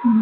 Maglagay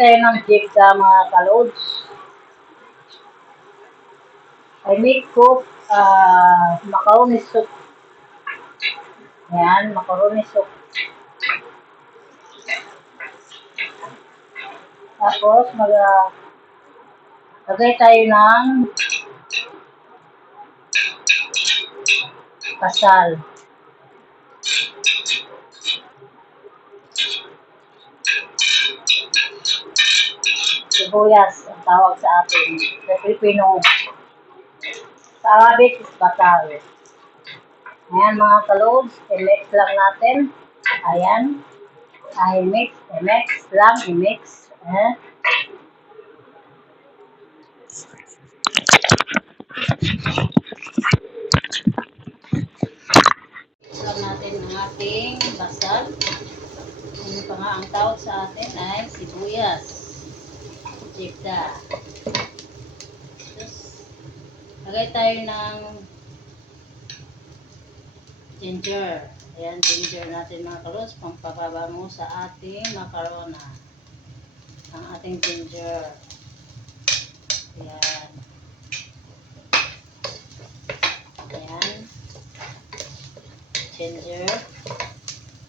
tayo ng chip sa mga kalods. I make cook macaroni soup. Ayan, macaroni soup. Tapos, maglagay tayo ng kasal. Sibuyas, ang tawag sa atin. Sa Pilipino, sa Arabic is batal. Ayan mga kalods, i-mix lang natin. Ayan. I-mix lang, i-mix. Lang natin ang ating basal. Ano pa nga ang tawag sa atin ay sibuyas. Chipda. Tapos, lagay tayo ng ginger. Ayan, ginger natin mga kalods, pampapabango sa ating macarona. Ang ating ginger. Ayan. Ayan. Ginger.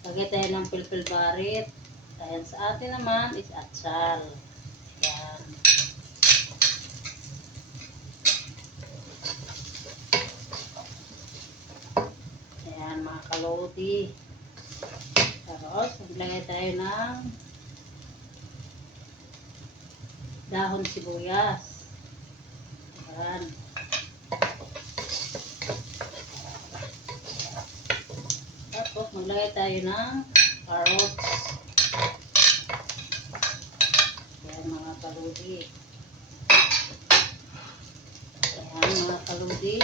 Lagay tayo ng pilpil barit. Ayan, sa atin naman is atsal. Ayan. Ayan mga kalodi. Tapos, maglagay tayo ng dahon sibuyas. Ayan. Tapos, maglagay tayo ng carrots. Ayan mga kalodi. Ayan mga kalodi.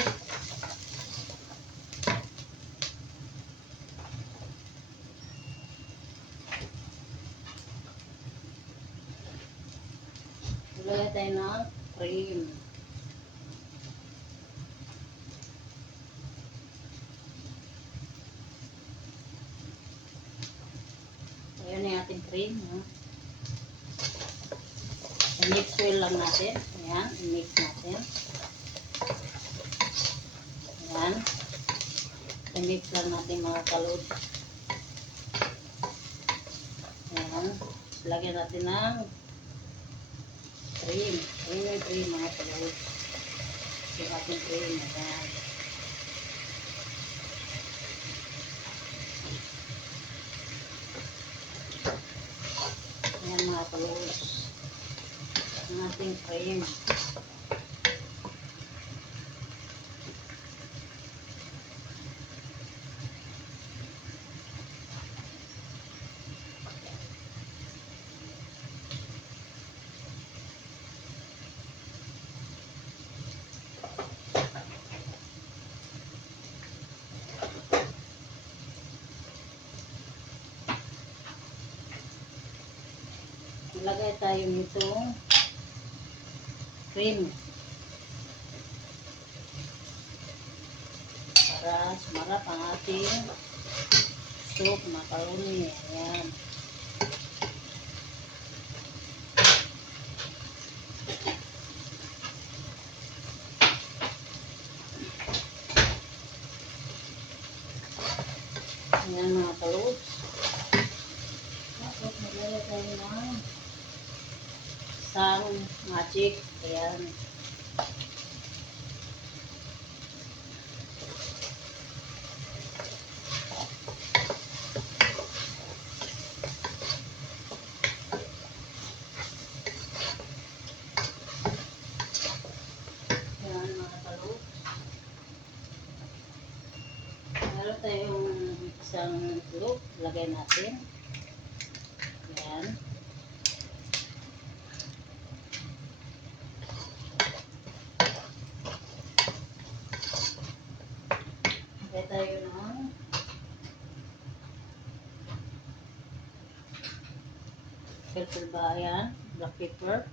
Maglagay tayo ng cream. Ayan yung ating cream. I-mix well lang natin. Ayan, i-mix natin. Ayan. I-mix lang natin mga kalod. Ayan. Lagyan natin ng cream. Cream mga kalod. Yung ating cream. Ayan. Ayan mga kalod. Ang ating cream. Ilagay tayo nitong cream para sumarap ang ating soup macaroni. Ayan. Ayan mga kalods. Tapos maglagay tayo ng isang magic. Ayan. Ayan mga kalods. Meron tayong isang loop. Lagay natin. Ayan. Purple ba? Ayan. Black pepper.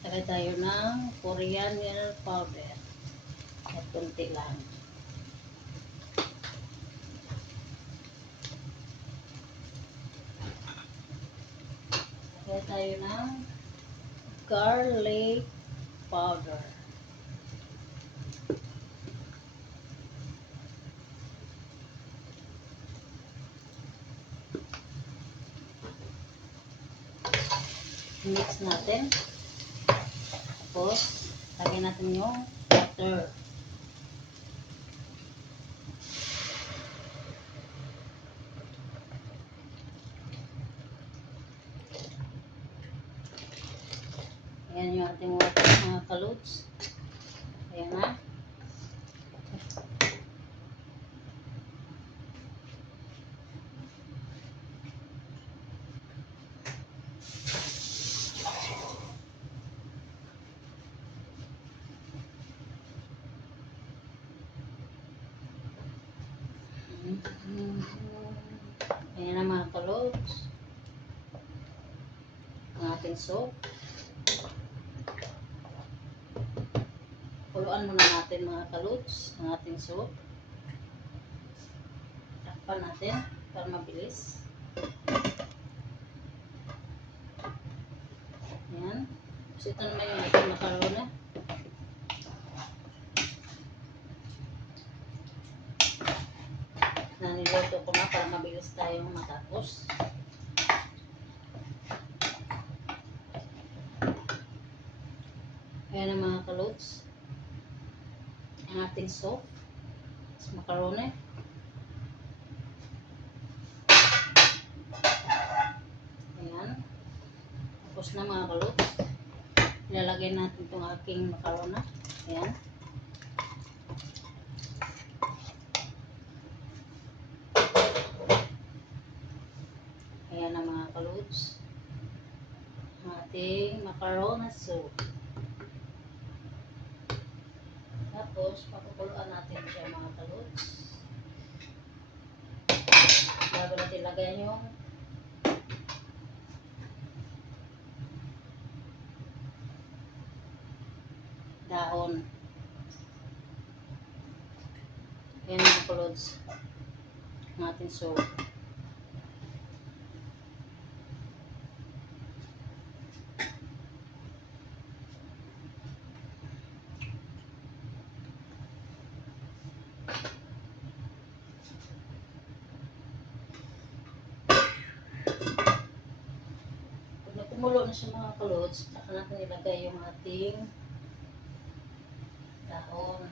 Lagay tayo ng coriander powder. At kunti lang. Lagay tayo ng garlic powder. Mix natin. Tapos, lagyan natin yung butter. Ayan yung ating water, mga kalods. Ayan na. Ayan na mga kalods. Ang ating soup. Kuluan muna natin mga kalods ang ating soup. Takpan natin para mabilis. Ayan. So ito naman yung ating macaroni. Naniluto ko na para mabilis tayong matapos. Ayan ang mga kalods. Ang ating soup. Macaroni. Ayan. Tapos na mga kalods. Ilalagay natin itong aking macaroni. Ayan. Ayan ang mga kalods. Ang ating macaroni soup. Tapos, pakukuluan natin siya mga kalods. Bago natin lagyan yung dahon. Ayan mga kalods. Ang ating soup. Kumulo na siya mga kalods, saka natin ilagay yung ating dahon,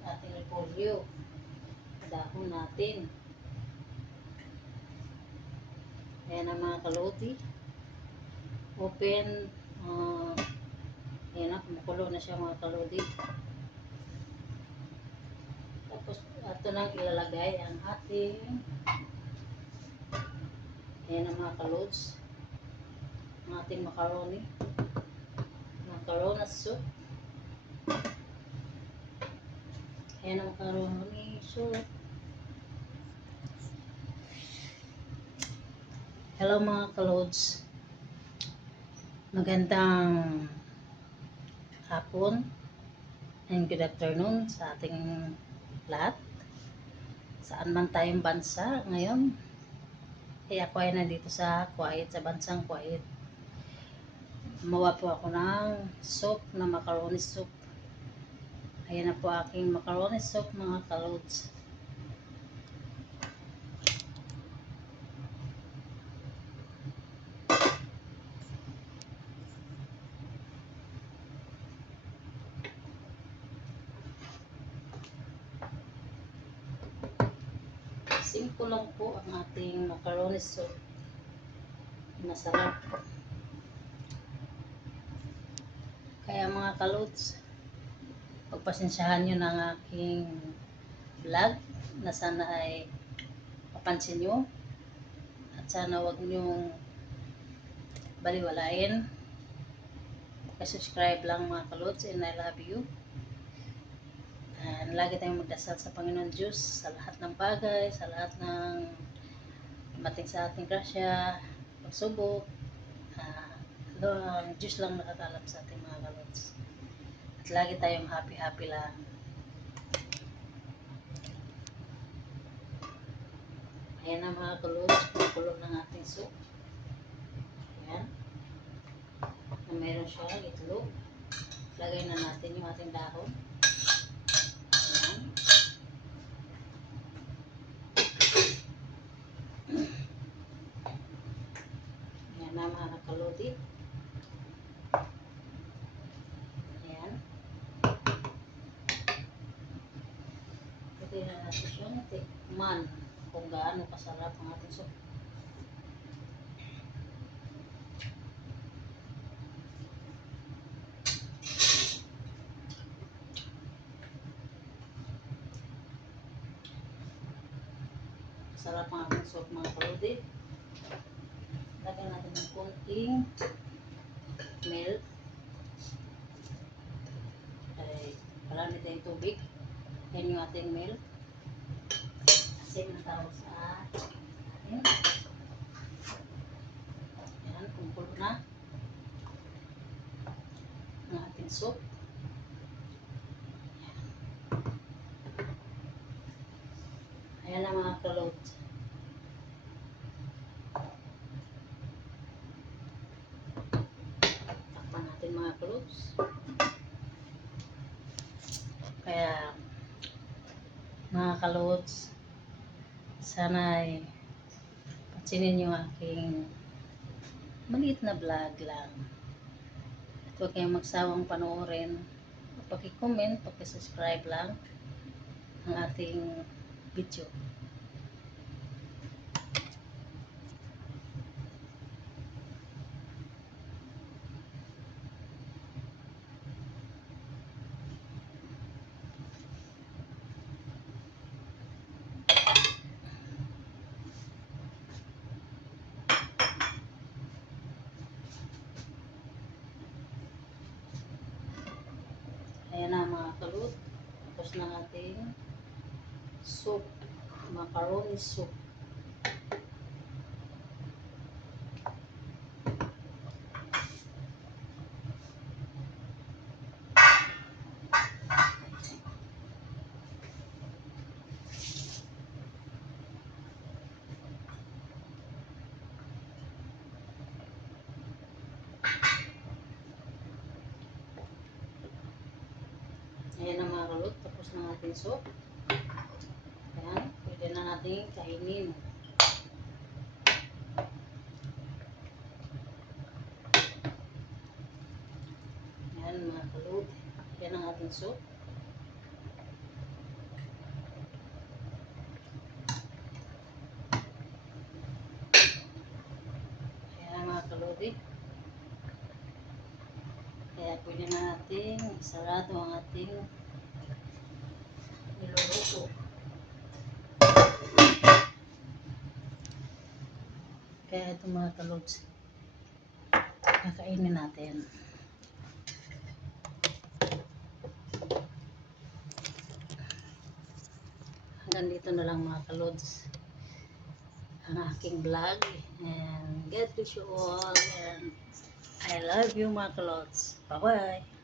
ating repolyo, dahon natin. Ayan ang mga kalodi. Open. Ayan na, kumukulo na siya mga kalodi. Tapos, ito nang ilalagay ang ating ayan ang mga kalods. Ang ating macaroni. Macaroni soup. Ayan ang macaroni soup. Hello mga kalods. Magandang hapon and good afternoon sa ating lahat. Saan man tayong bansa ngayon. Kaya ako ay nandito sa Kuwait, sa bansang Kuwait. Gumawa po ako ng soup na macaroni soup. Ayan na po aking macaroni soup mga kalods. Simple lang po ang ating macaroni soup. Masarap. Kaya mga kalods, pagpasensyahan nyo ng aking vlog na sana ay papansin nyo at At sana wag niyong baliwalain. Subscribe lang mga kalods, and I love you. And lagi tayong magdasal sa Panginoon Diyos sa lahat ng bagay, sa lahat ng dumating sa ating grasya, pagsubok. Ang Diyos lang nakakalam sa ating mga kalods. At lagi tayong happy lang. Ayan na mga kalods, kumukulo ng ating soup. Ayan. Na meron siya itlog. Lagay na natin yung ating dahon. Ayan. Ayan na mga kalodi. Ayan. Pwede na natin siyang tikman kung gaano kasarap ang ating soup. Sarap ang ating soup mga kalodi. Lagyan natin ng konting milk. Ay, marami tayong tubig. Yan yung ating milk. Asin na tawag sa atin. Yan, kumukulo na ang ating soup. Ayan na mga kalods. Takpan natin mga kalods. Kaya mga kalods, sana ay pansinin yung aking maliit na vlog lang. At huwag kayong magsawang panoorin. Paki-comment, paki-subscribe lang ang ating video. Ayan na mga kalot. Tapos na ating soup. Macaroni soup. Ayan na mga kalot. Tapos na ating soup. Ayan. Pwede na natin kainin. Ayan mga kalot. Ayan ang ating soup. Ayan mga kalot. Kaya pwede na natin isarado ang ating niluluto. Kaya ito mga kalods, kakainin natin. Hanggang dito na lang mga kalods ang aking vlog. And God bless you all. And I love you mga kalods. Bye bye.